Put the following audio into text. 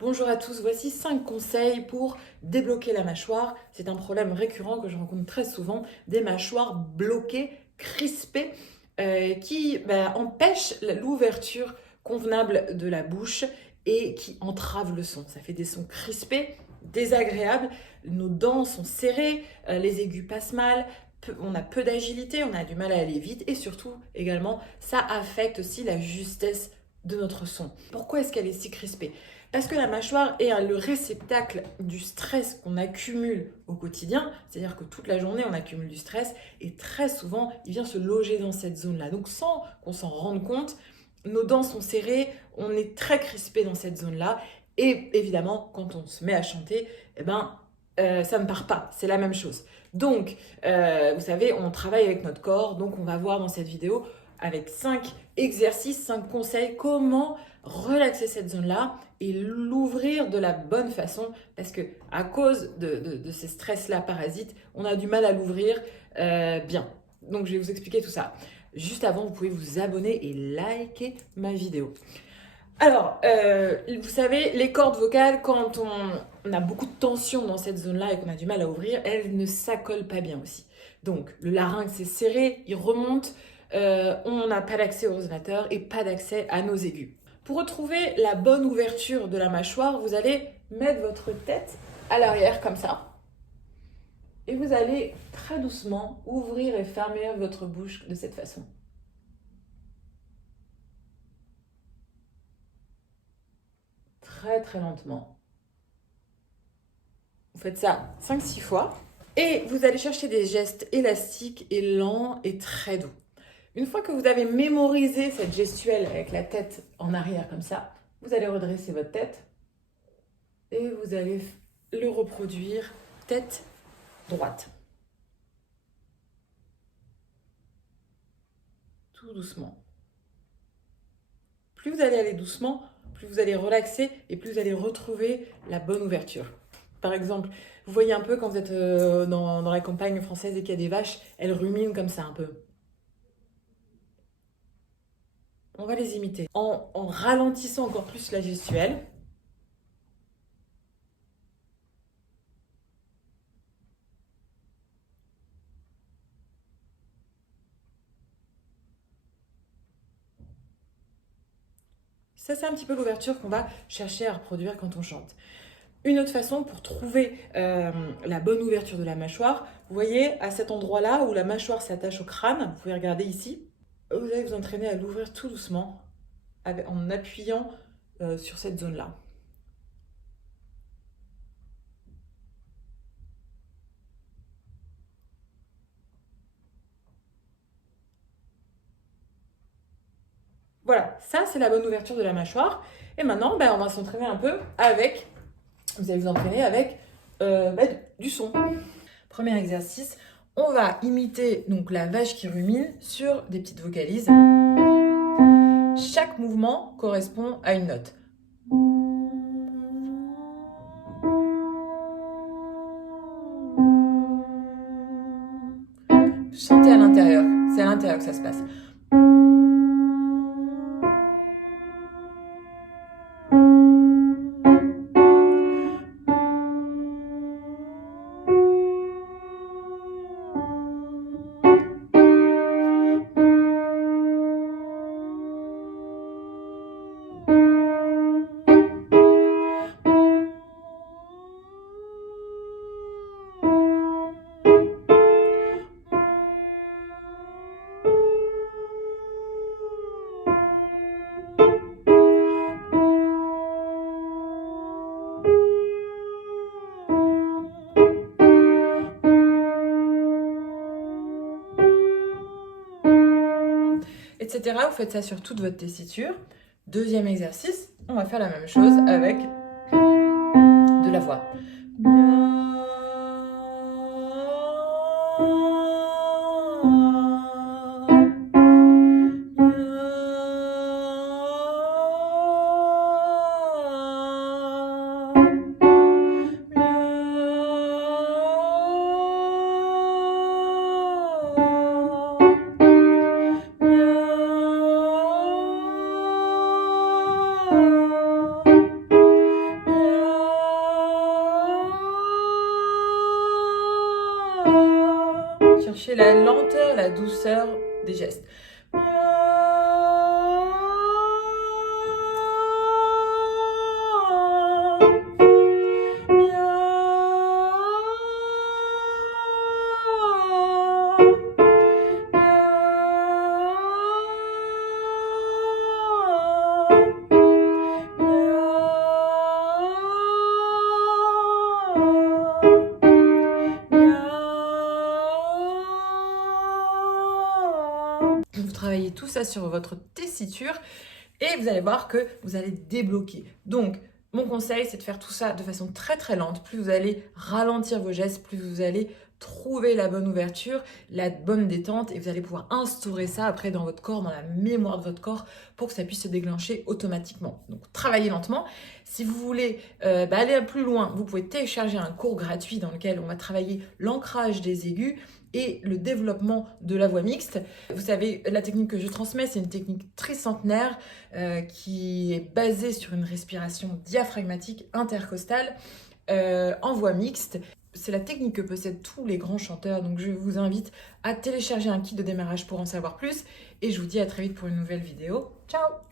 Bonjour à tous, voici 5 conseils pour débloquer la mâchoire. C'est un problème récurrent que je rencontre très souvent, des mâchoires bloquées, crispées, qui empêchent l'ouverture convenable de la bouche et qui entravent le son. Ça fait des sons crispés, désagréables, nos dents sont serrées, les aigus passent mal, on a peu d'agilité, on a du mal à aller vite et surtout également ça affecte aussi la justesse de notre son. Pourquoi est-ce qu'elle est si crispée? Parce que la mâchoire est le réceptacle du stress qu'on accumule au quotidien, c'est-à-dire que toute la journée on accumule du stress et très souvent il vient se loger dans cette zone-là. Donc sans qu'on s'en rende compte, nos dents sont serrées, on est très crispé dans cette zone-là et évidemment quand on se met à chanter, ça ne part pas, c'est la même chose. Donc, vous savez, on travaille avec notre corps, donc on va voir dans cette vidéo avec 5 exercices, 5 conseils, comment relaxer cette zone-là et l'ouvrir de la bonne façon, parce que à cause de ces stress-là parasites, on a du mal à l'ouvrir bien. Donc je vais vous expliquer tout ça. Juste avant, vous pouvez vous abonner et liker ma vidéo. Alors, vous savez, les cordes vocales, quand on a beaucoup de tension dans cette zone-là et qu'on a du mal à ouvrir, elles ne s'accolent pas bien aussi. Donc, le larynx est serré, il remonte, on n'a pas d'accès au résonateur et pas d'accès à nos aigus. Pour retrouver la bonne ouverture de la mâchoire, vous allez mettre votre tête à l'arrière comme ça. Et vous allez très doucement ouvrir et fermer votre bouche de cette façon. Très très lentement. Vous faites ça 5-6 fois. Et vous allez chercher des gestes élastiques et lents et très doux. Une fois que vous avez mémorisé cette gestuelle avec la tête en arrière comme ça, vous allez redresser votre tête et vous allez le reproduire tête droite. Tout doucement. Plus vous allez aller doucement, plus vous allez relaxer et plus vous allez retrouver la bonne ouverture. Par exemple, vous voyez un peu quand vous êtes dans la campagne française et qu'il y a des vaches, elles ruminent comme ça un peu. On va les imiter en ralentissant encore plus la gestuelle. Ça, c'est un petit peu l'ouverture qu'on va chercher à reproduire quand on chante. Une autre façon pour trouver la bonne ouverture de la mâchoire, vous voyez à cet endroit-là où la mâchoire s'attache au crâne, vous pouvez regarder ici, vous allez vous entraîner à l'ouvrir tout doucement en appuyant sur cette zone-là. Voilà, ça c'est la bonne ouverture de la mâchoire. Et maintenant, on va s'entraîner un peu avec, vous allez vous entraîner avec du son. Premier exercice, on va imiter donc la vache qui rumine sur des petites vocalises. Chaque mouvement correspond à une note. Chantez à l'intérieur, c'est à l'intérieur que ça se passe. Etc. Vous faites ça sur toute votre tessiture. Deuxième exercice, on va faire la même chose avec de la voix. chercher la lenteur, la douceur des gestes. Vous travaillez tout ça sur votre tessiture et vous allez voir que vous allez débloquer. Donc, mon conseil, c'est de faire tout ça de façon très très lente. Plus vous allez ralentir vos gestes, plus vous allez trouver la bonne ouverture, la bonne détente et vous allez pouvoir instaurer ça après dans votre corps, dans la mémoire de votre corps pour que ça puisse se déclencher automatiquement. Donc, travaillez lentement. Si vous voulez aller plus loin, vous pouvez télécharger un cours gratuit dans lequel on va travailler l'ancrage des aigus et le développement de la voix mixte. Vous savez, la technique que je transmets, c'est une technique tricentenaire qui est basée sur une respiration diaphragmatique intercostale en voix mixte. C'est la technique que possèdent tous les grands chanteurs, donc je vous invite à télécharger un kit de démarrage pour en savoir plus et je vous dis à très vite pour une nouvelle vidéo. Ciao!